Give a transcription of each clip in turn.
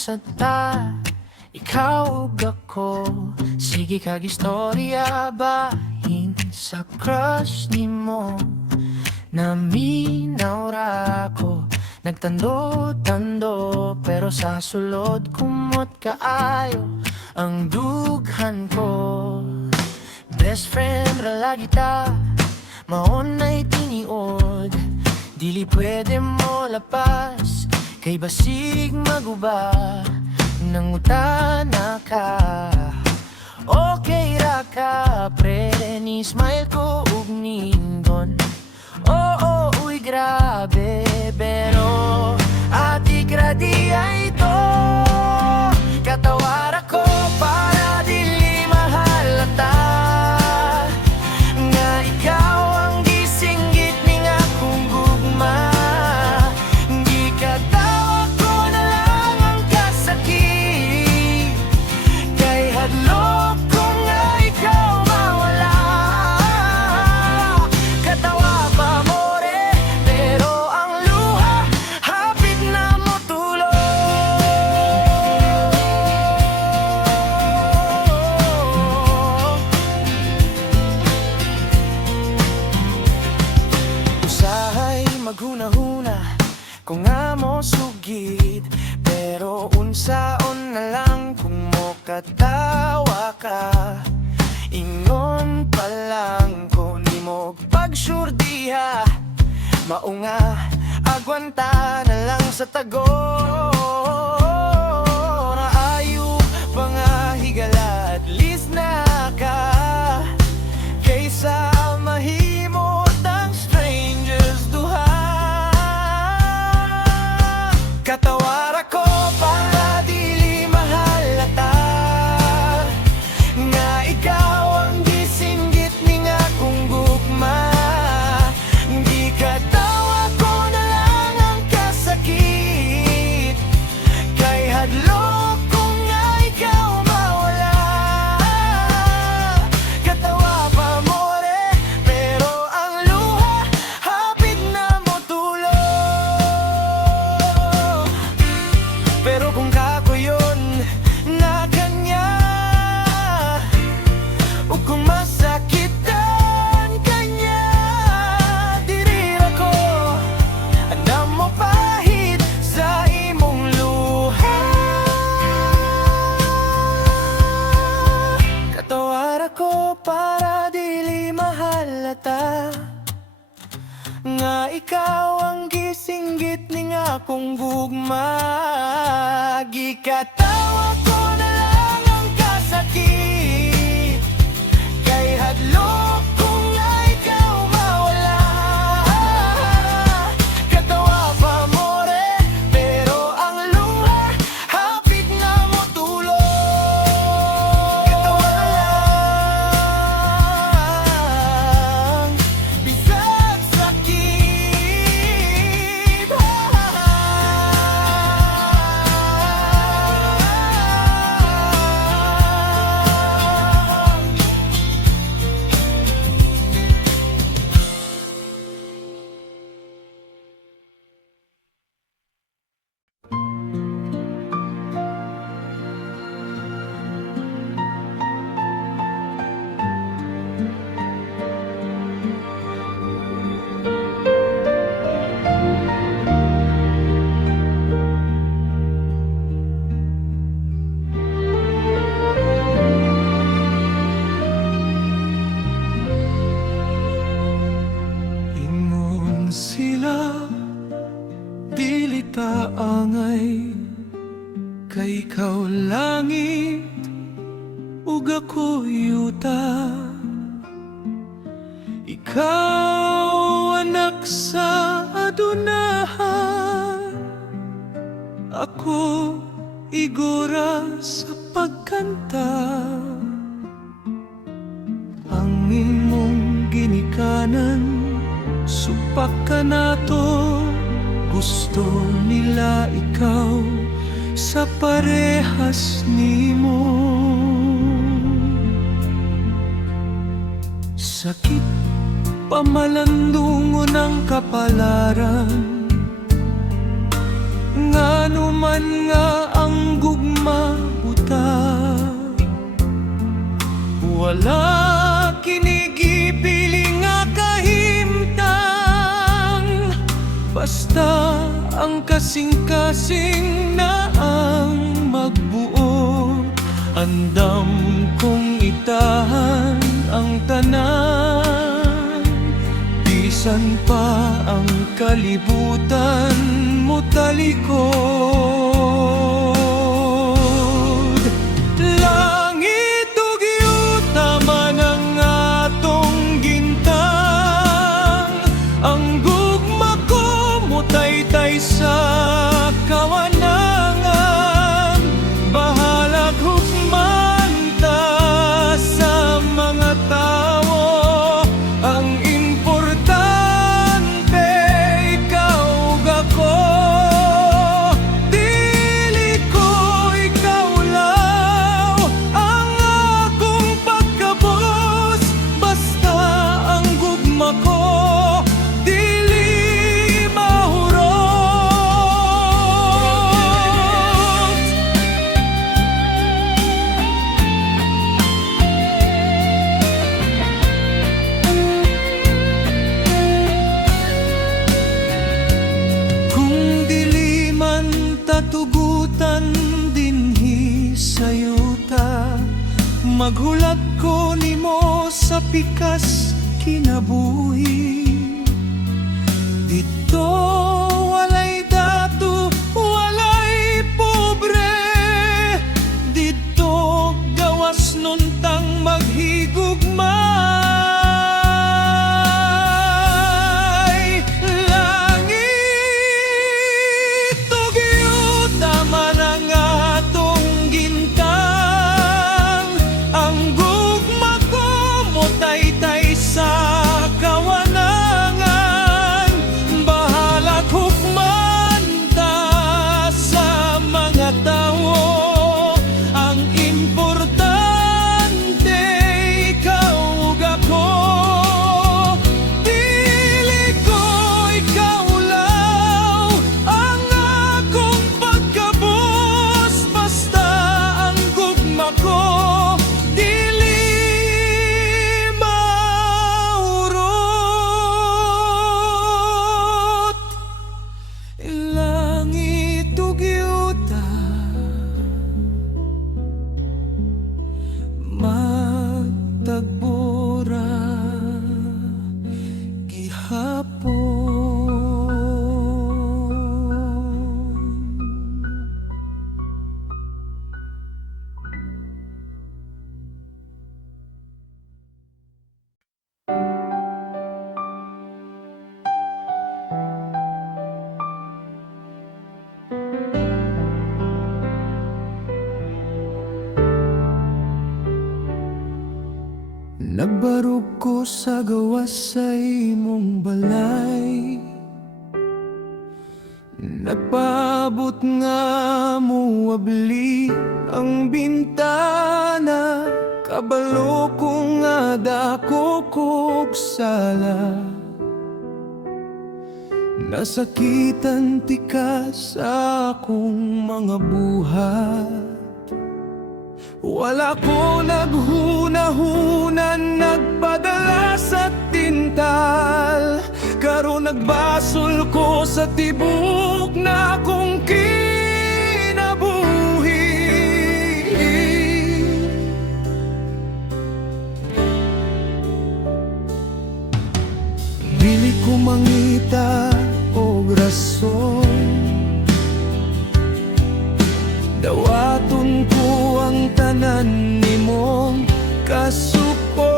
sa ta, ikaw ug ako. Sige kag istorya bahin sa crush nimo. Naminaw ra ko, nagtando-tando, pero sa sulod kumot kaayo ang dughan ko. Best friend ra lagi ta, maon na'y tiniod. Dili pwede mo lapas, kay basig maguba. Nangutana ka, okay ra ka, pre, ni smile ko ug ningon. Oo, uy, grabe, pero atik ra di ay to. Katawar ako para dili mahalata nga ikaw ang gisinggit ning akong gugma. Di katawa ko na lang ang kasakit, kay hadlok ko nga ikaw mawala. Katawa pa more, pero ang luha hapit na mo tulo. Usahay maghuna-huna kung nga mo sugid, pero unsaon na lang kung mo katawa ka. Ingon pa lang ko ni mo pag-sure diha, maunga agwanta na lang sa tago. Naayo pa nga higala, at least na ka, kaysa mahimot ang strangers duha. Katawar ako para dili mahalata nga ikaw ang gisinggit ning akong gugma. Di katawa ko na lang ang kasakit, kay hadlok ko nga ikaw mawala. Katawa pa more, pero ang luha hapit na mo tulo. Pero kung kako yun na kanya, o kung masakitan kanya, dirira ko andam mo pahit sa imong luha. Katawar ako para dili mahalata nga ikaw ang gisinggit ning akong gugma. Gikatawa ko na lang ang kasakit, kay hadlok ko nga ikaw mawala. Katawa pa more, pero ang luha hapit na mo tulo. Katawa lang, bisag sakit. Ingon sila dili taangay, kay ikaw langit ug ako yuta. Ikaw anak sa adunahan, ako igora sa pagkanta. Ang imong ginikanan supak ka nato, gusto nila ikaw sa parehas nimo. Sakit pamalandungon ang kapalaran, ngano man nga ang ang gugma buta. Wala kinigipiling nga kahimtang, basta ang kasing-kasing na ang magbuo. Andam kong itahan ang tanan, bisan pa ang kalibutan mo talikod. Langit ug yuta man ang atong gintang, ang gugma ko mo taytay sa kawanangan. Bahalag hukman ta sa mga tao, ang importante ikaw ug ako. Dili ko ikaw law ang akong pagkabos, basta ang gugma ko dili mahurot. Kung dili man tatugutan dinhi sa yuta, maghulat ko nimo sa pikas kinabuhi. Dito walay dato, walay pobre. Dito gawas nuntang maghigugmay. Langit ug yuta man ang atong gintang, ang gugma ko mo taytay sa kawanangan. Bahalag hukman ta sa mga tao, ang importante ikaw ug ako. Dili ko ikaw law ang akong pagkabos, basta ang gugma ko dili mahurot. Langit ug yuta magtagbura gihapon. Nagbarog ko sa gawas sa imong balay, nagpaabot nga muabli ang bintana. Kabalo ko nga dako kog sala, nasakitan ti ka sa akong mga buhat. Wala ko naghuna-hunan, nagpadala sa tintal. Karon nagbasol ko sa tibok na akong kinabuhi. Dili ko mangita og rason, dawaton ko ang tanan nimong kasuko.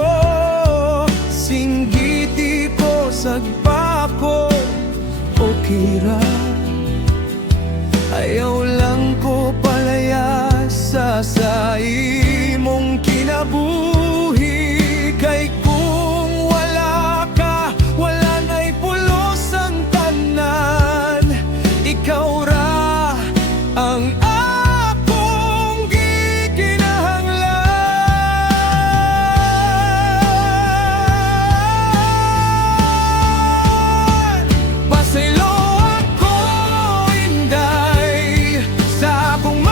Singgiti ko sagpako o kira, ayaw lang ko palayasa sa imong kinabuhi. Kay kung wala ka, wala na'y pulos ang tanan. Ikaw ra ang akong gikinahanglan. Pasaylo ako, inday, sa akong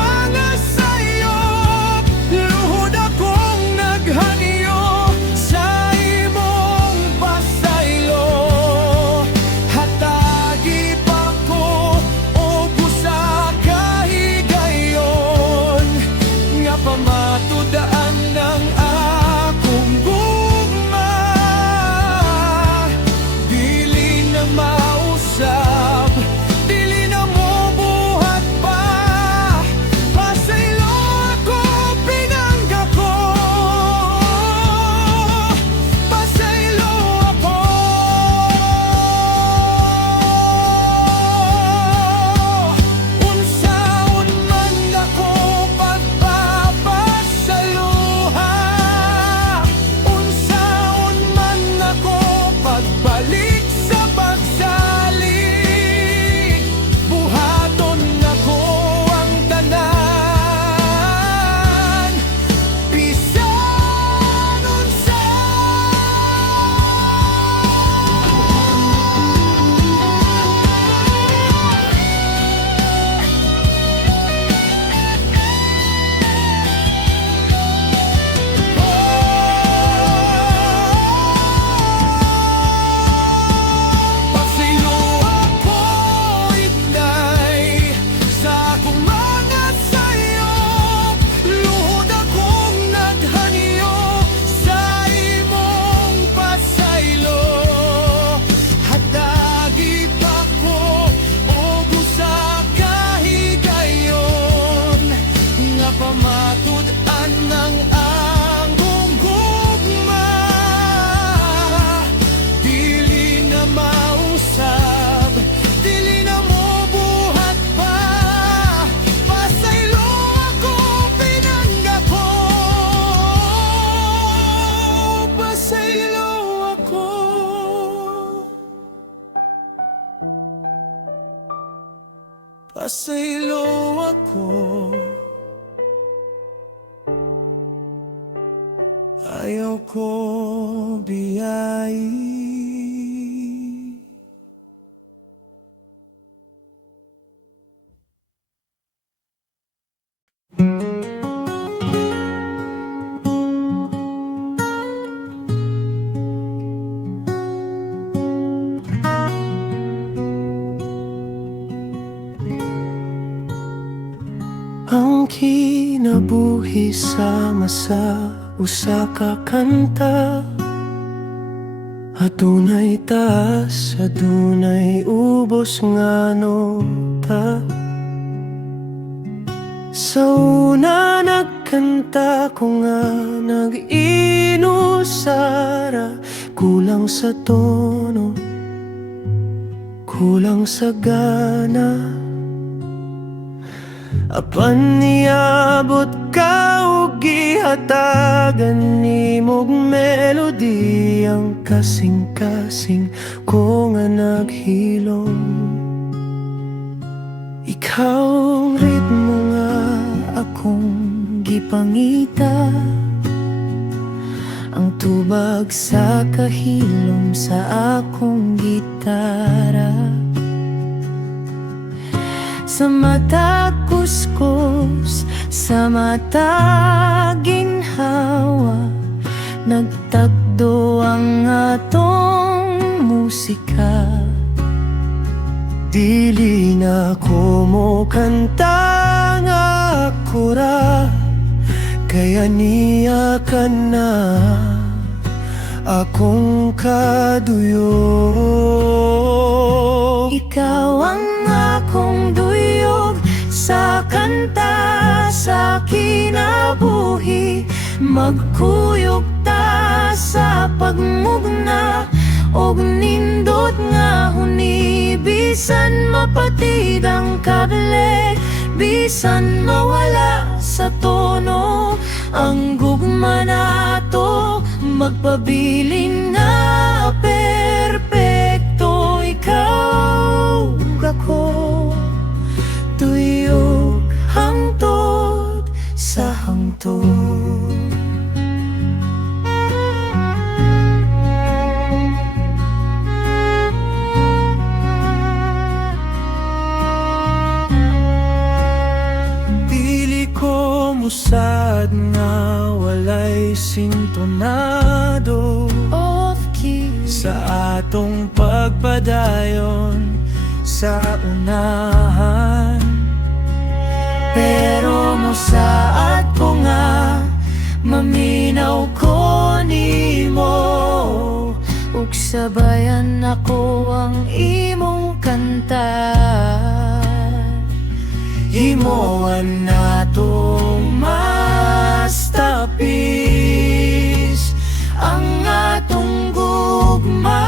sa ilo ako, ayaw ko biyayi. Ang kinabuhi sama sa usa ka kanta, adunay taas, adunay ubos nga nota. Sa una nagkanta ko nga nag-inusara, kulang sa tono, kulang sa gana. Apan niabot ka ug gihatagan nimog melody, ang kasing-kasing ko nga naghilom. Ikaw ang ritmo nga akong gipangita, ang tubag sa kahilom sa akong gitara. Sa mata kuskus, sa mata ginhawa, nagtagdo ang atong musika. Dili na ko mo kanta nga akura, kaya niya ka na akong kaduyog. Ikaw ang akong duyog sa kanta, sa kinabuhi. Magkuyog ta sa pagmugna, og nindot nga huni. Bisan mapatid ang kable, bisan mawala sa tono, ang gugma nato magpabilin nga perpekto. Ikaw ako, tuyog hangtod sa hangtod. Dili ko musad nga walay sintonado, off key sa atong pagpadayon sa unahan. Pero musaad ko nga maminaw ko nimo, ug sabayan ako ang imong kanta. Himoan nato masterpiece ang atong gugma.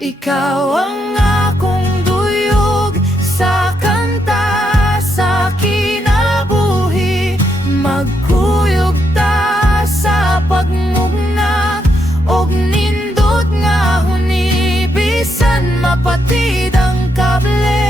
Ikaw ang akong duyog sa kanta, sa kinabuhi. Magkuyog ta sa pagmugna, og nindot nga huni. Bisan mapatid ang kable,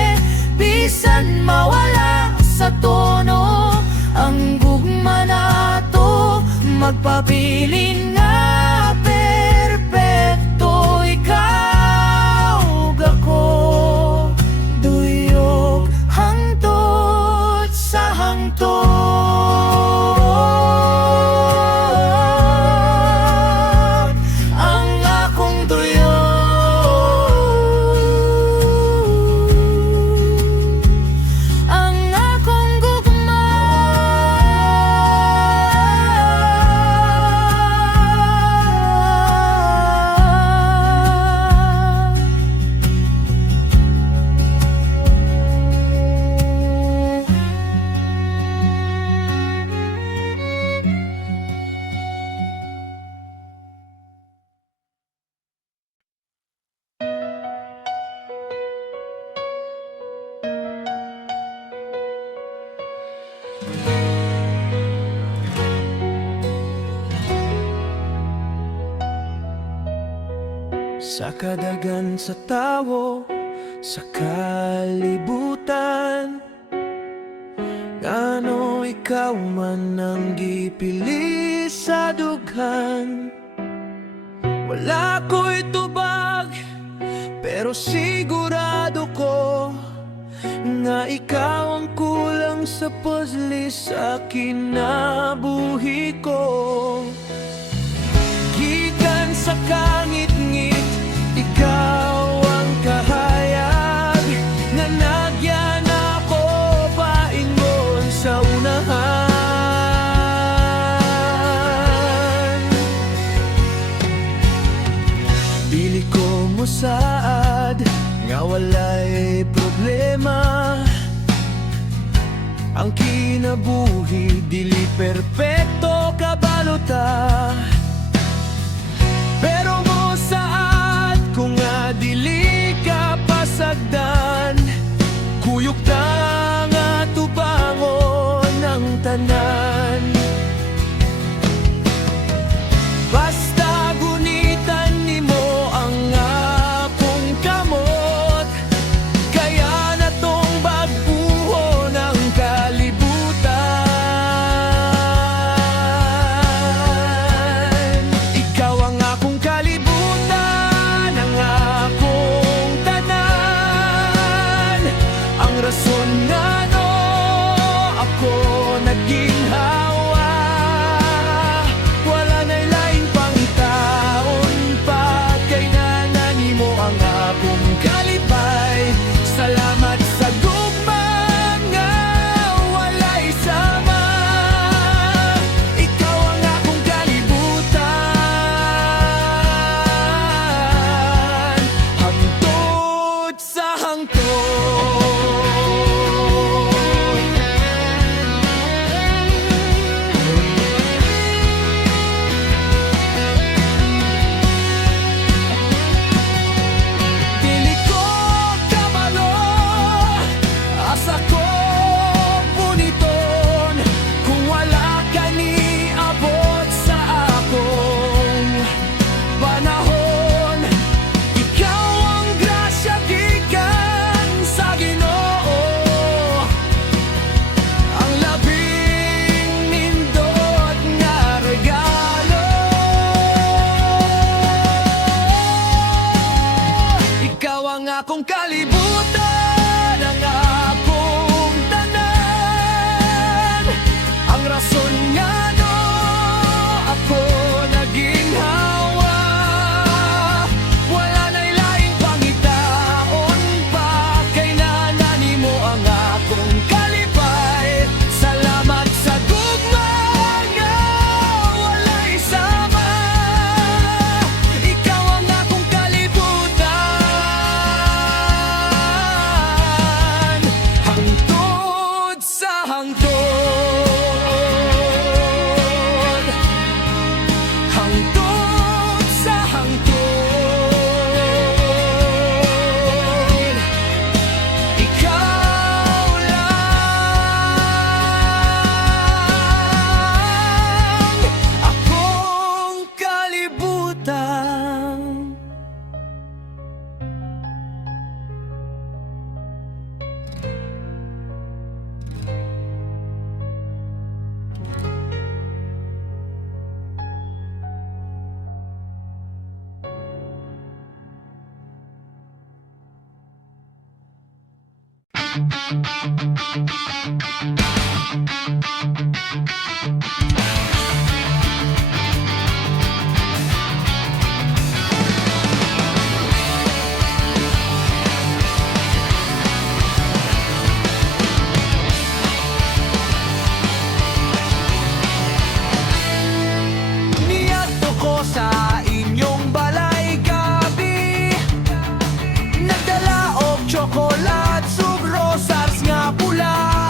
Sa kadagan sa tao, sa kalibutan, ngano ikaw man ang gipili sa dughan. Wala ko'y tubag, pero sigurado ko nga ikaw ang kulang sa puzzle sa kinabuhi ko. Gikan sa kangit-ngit, ikaw ang kahayag nga nagyan ako paingon sa unahan. Dili ko mosaad nga walay problema. Ang kinabuhi dili perpekto kabalota, pero mo saad kung nga dili ka pasagdan. Kuyog ta nga tubangon ang tanan. Basta gunitan nimo ang akong kamot, kaya na tong bagbuho ng kalibutan. Ikaw ang akong kalibutan, ang akong tanan. Ang rason nga no ako naging hawa. Wala na'y laing pangitaon pa, kay nanani mo ang akong kalipay. Salamat sa gugma nga walay sama. Ikaw ang akong kalibutan, hangtod sa hangtod. Dili ko kabalo, asa ko puniton, kung wala ka ni abot sa akong panahon. Ikaw ang grasya gikan sa Ginoo, ang labing nindot nga regalo. Ikaw ang akong kalibutan, ang akong tanan. Ang rason nga no ako naging hawa. Wala na'y laing pangitaon pa, kay nanani mo ang akong kalipay. Salamat sa gugma nga walay sama. Ikaw ang akong kalibutan, hangtod sa hangtod, hangtod sa hangtod. Ikaw lang akong kalibutan. Niadto ko sa inyong balay gabi, nagdala og tsokolat, sug rosas nga pula.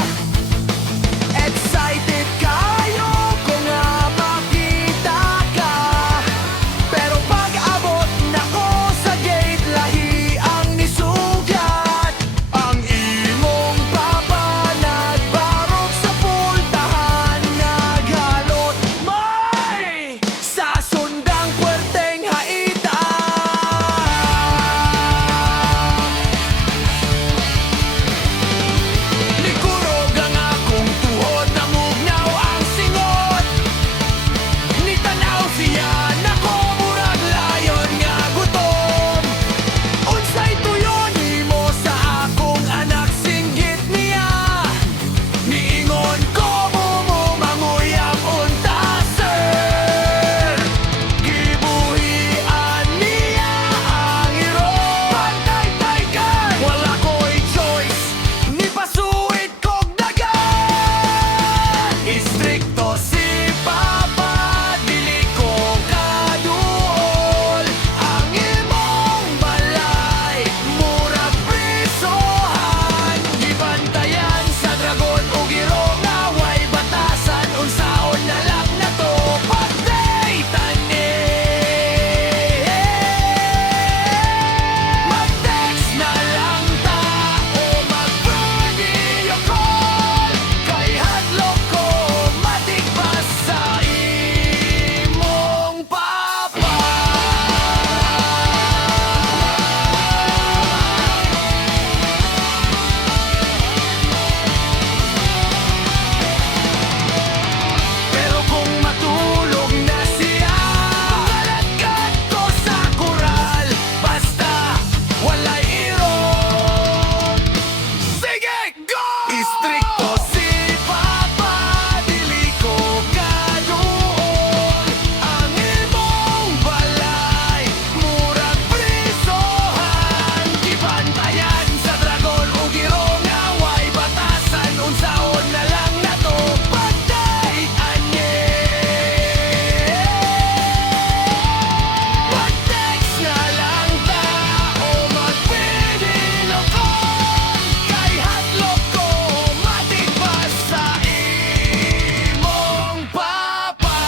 distrito. Si Papa dili ko kaduol, ang imong balay murag prisohan. Ibantayan sa dragon ug irong away batasan, unsaon na lang nato patay anye. Mag-text na lang ta o mag-video call, kay hadlok ko matigpas sa imong papa.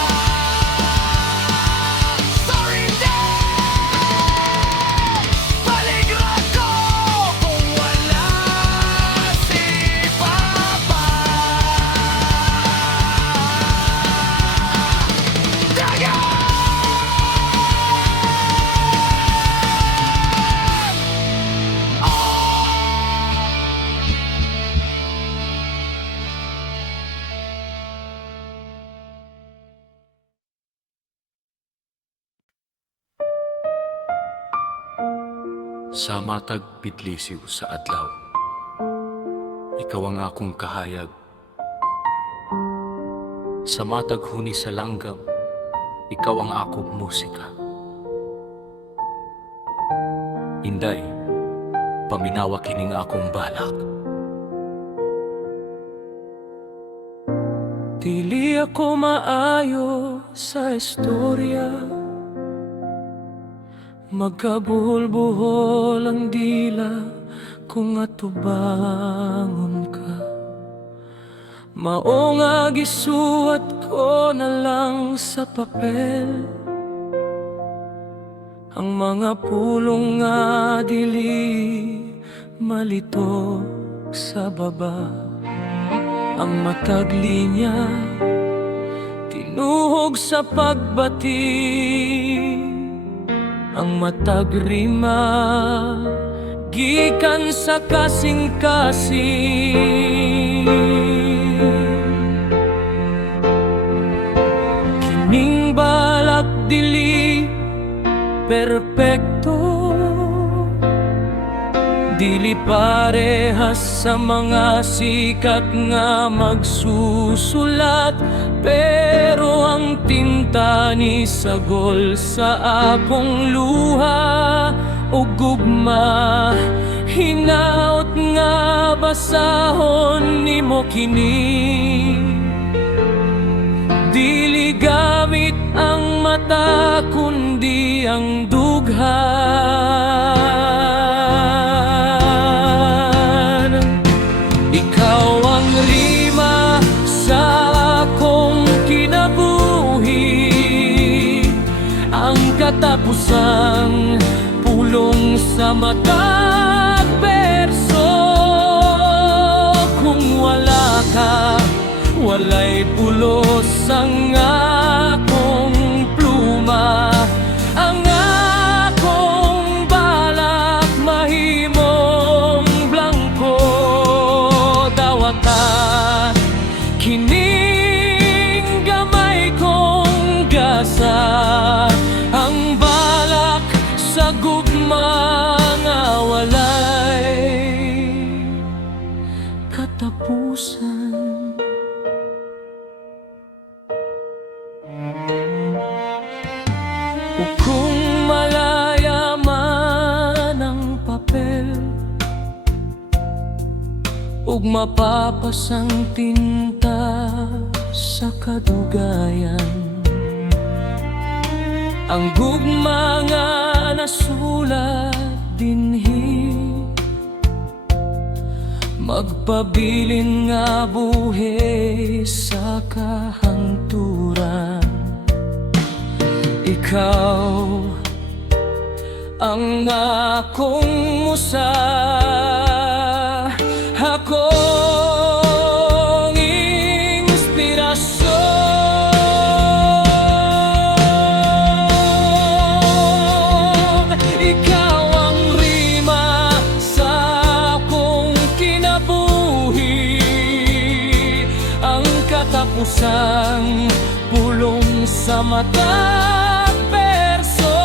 Sorry day, paligra ko kung wala si papa. Dagan! Sa matag pitlisiw sa adlaw, ikaw ang akong kahayag. Sa matag huni sa langgam, ikaw ang akong musika. Inday, paminawa kining akong balak. Dili ako maayo sa istorya, magkabuhol-buhol ang dila kung atubangon ka. Mao nga gisuwat ko na lang sa papel ang mga pulong nga dili malitok sa baba. Ang matag linya tinuhog sa pagbati, ang matag rima gikan sa kasing-kasing. Kining balak dili perpekto, dili parehas sa mga sikat nga magsusulat, pero ang tinta ni sagol sa akong luha o gugma. Hinaot nga basahon nimo kini, dili gamit ang mata kundi ang dughan. Ikaw ang rima sa akong kinabuhi, ang katapusang pulong sa matag berso. Kung wala ka, walay pulos ang akong pluma. Ang akong balak mahimong blanco. Dawata kining gamay kong gasa, ang balak sa gugma nga walay katapusan. O kung malaya man ang papel, ug mapapasang tinta sa kadugayan, ang gugma nga nasulat dinhi, magpabilin nga buhi sa kahangturan. Ikaw ang akong musa, akong inspirasyon. Ikaw ang rima sa akong kinabuhi, ang katapusang pulong sa matag berso.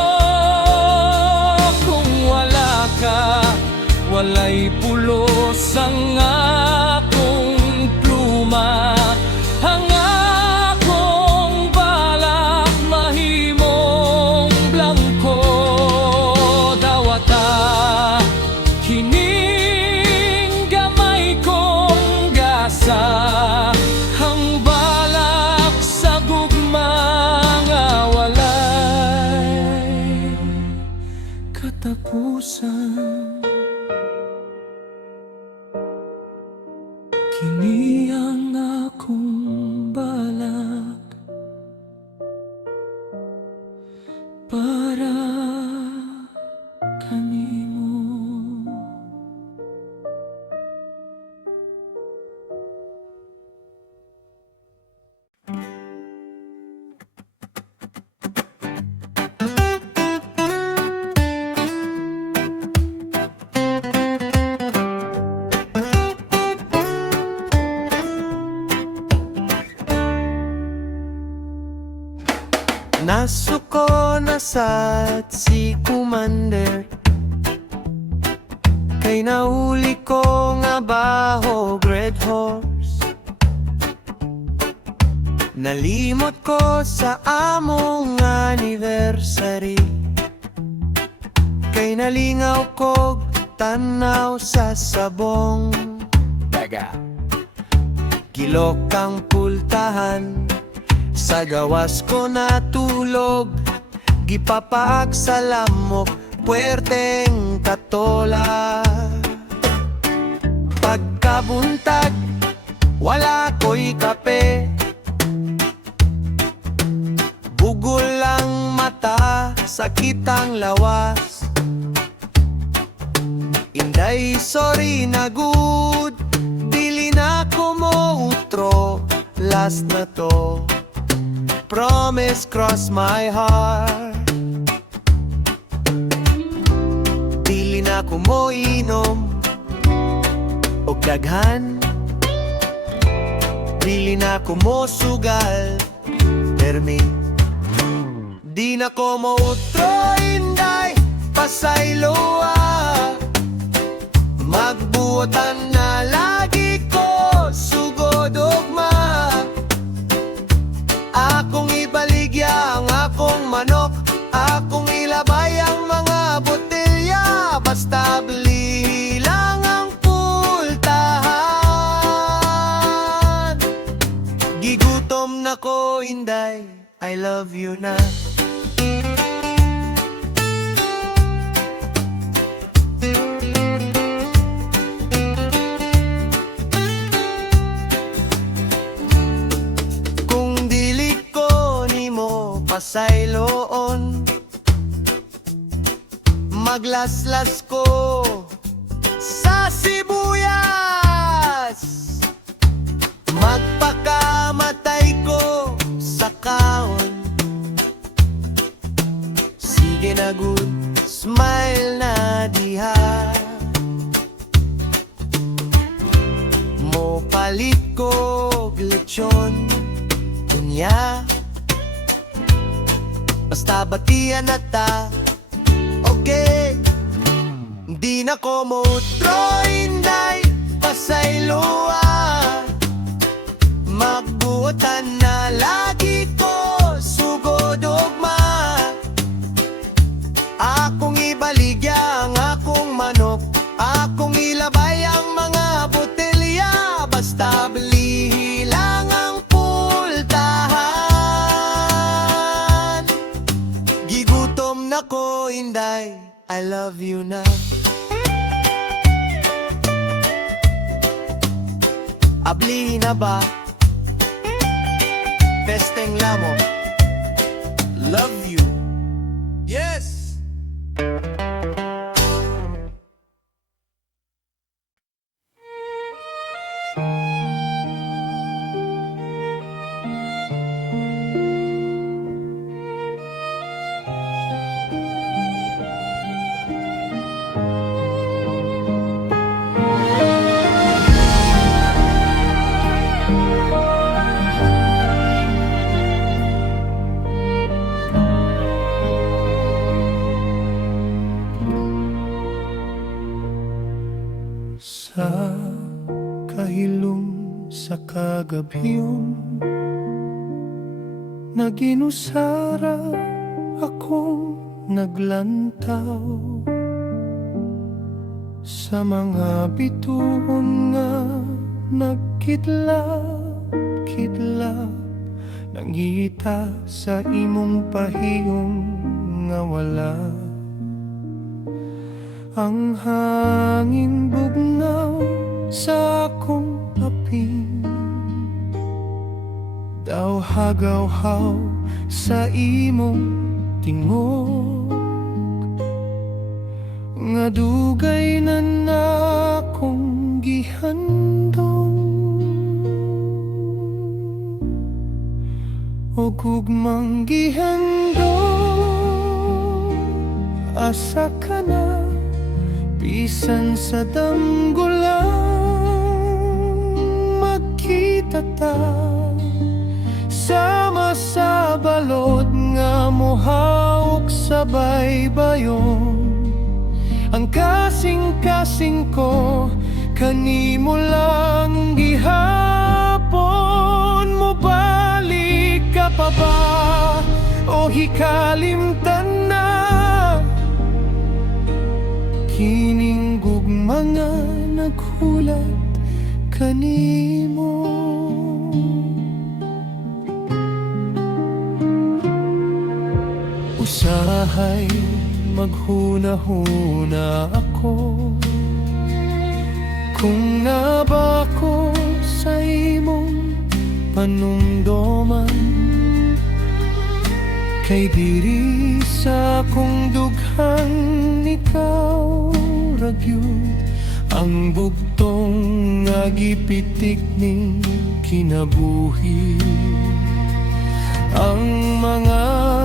Kung wala ka, walay pulos ang akong Kini ang akong balak para kanimo. Nasuko na sad si Commander, kay nauli ko nga bahog red horse. Nalimot ko sa among anniversary, kay nalingaw ko tanaw sa sabong daga. Kilok ang pultahan, sa gawas ko natulog, gipapaak sa lamok, puwerteng katola. Pagkabuntag, wala ko'y kape, bugol ang mata, sakit ang lawas. Inday, sorry na good, dili na ko mo utro, last na to. Promise cross my heart, dili na ko mo inom og daghan, dili na ko mo sugal, permi. Di na ko mo utro, inday, pasayloa, magbuotan na lagi ko, sugod ugma. Akong ibaligya ang akong manok, akong ilabay ang mga botelya, basta bili lang ang pultahan. Gigutom na ko, inday, I love you na. Pasayloon, maglaslas ko sa sibuyas, magpakamatay ko sa kaon. Sige na good, smile na diha, mo palit ko lechon, dunya. Basta batian na ta, okay. Di na ko mo utro, inday, pasayloa, magbuotan na lagi ko, sugod ugma. Akong ibaligya ang akong manok, akong ilabay ang mga botelya, basta bili lang ang pultahan. Gigutom na ko, inday, I love you na. Abli na ba? Pesteng lamo, love you. Yes! Sa kahilom sa kagabiyong naginusara akong naglantaw sa mga bituon nga nagkidlap-kidlap, nangita sa imong pahiyong nga wala. Ang hangin bugnaw sa akong api, hagawhaw sa imong tingog, nga dugay na akong gihandong, o gugmang gihandong. Asa ka na, bisan sa damgo lang magkita ta, sama sa balod nga mohawk sa baybayon. Ang kasing-kasing ko kanimo lang gihapon. Mo balik ka pa ba o hikalimtan na? Kining gugma nga naghulat kanimo. Usahay maghuna-huna ako, kung naba ko sa imong panumdoman. Kay diri sa akong dughang ikaw ragyud ang bugtong nga gipitik ning kinabuhi. Ang mga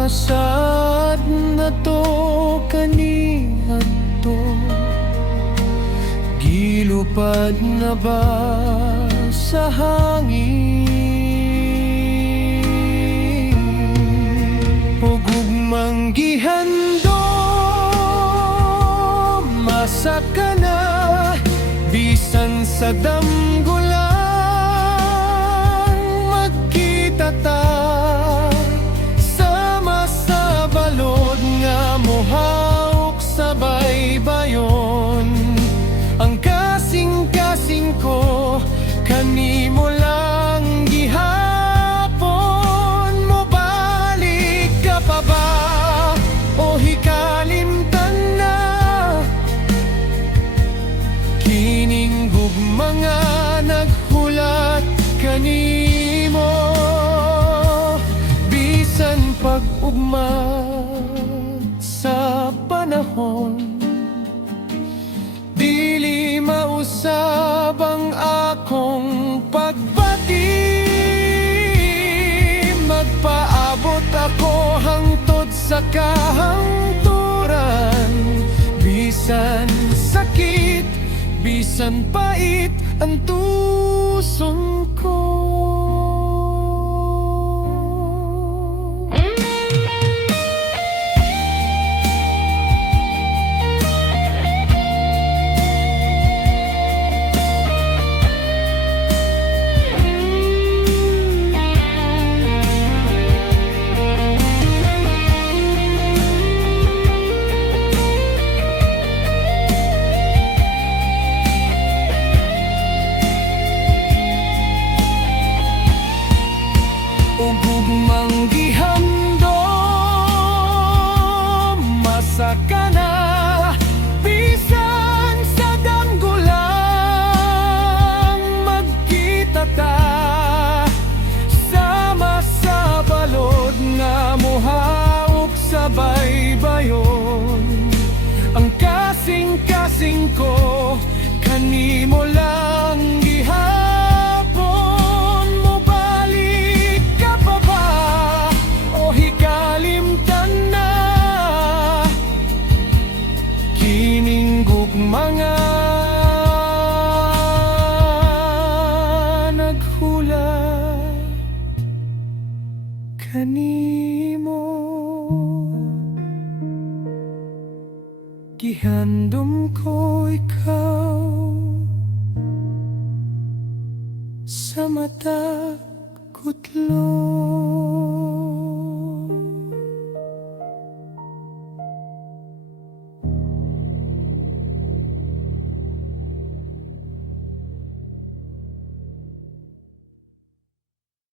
sad na to kaniadto, gilupad na ba sa hangin? O gugmang gihandom, masa ka na, bisan sa damgo lang magkita ta, sama sa balod nga mohawk sa baybayon. Ang kasing-kasing ko kanimo lang gihapon. Mo balik ka pa ba o hikalimtan na? Kining gugma nga naghulat kanimo, bisan pag-ugma sa panahon. Dili mausab ang akong pagbati, magpaabot ako hangtod sa kahangturan. Bisan sakit, bisan pait ang tuson ko. Ugugmang gihandom, masa ka na, bisan sa damgo lang magkita ta, sama sa balod nga mohawk sa baybayon. Ang kasing-kasing ko kanimo lang gihapon. Mga naghulat kanimo, gihandom ko ikaw sa mata kutlo.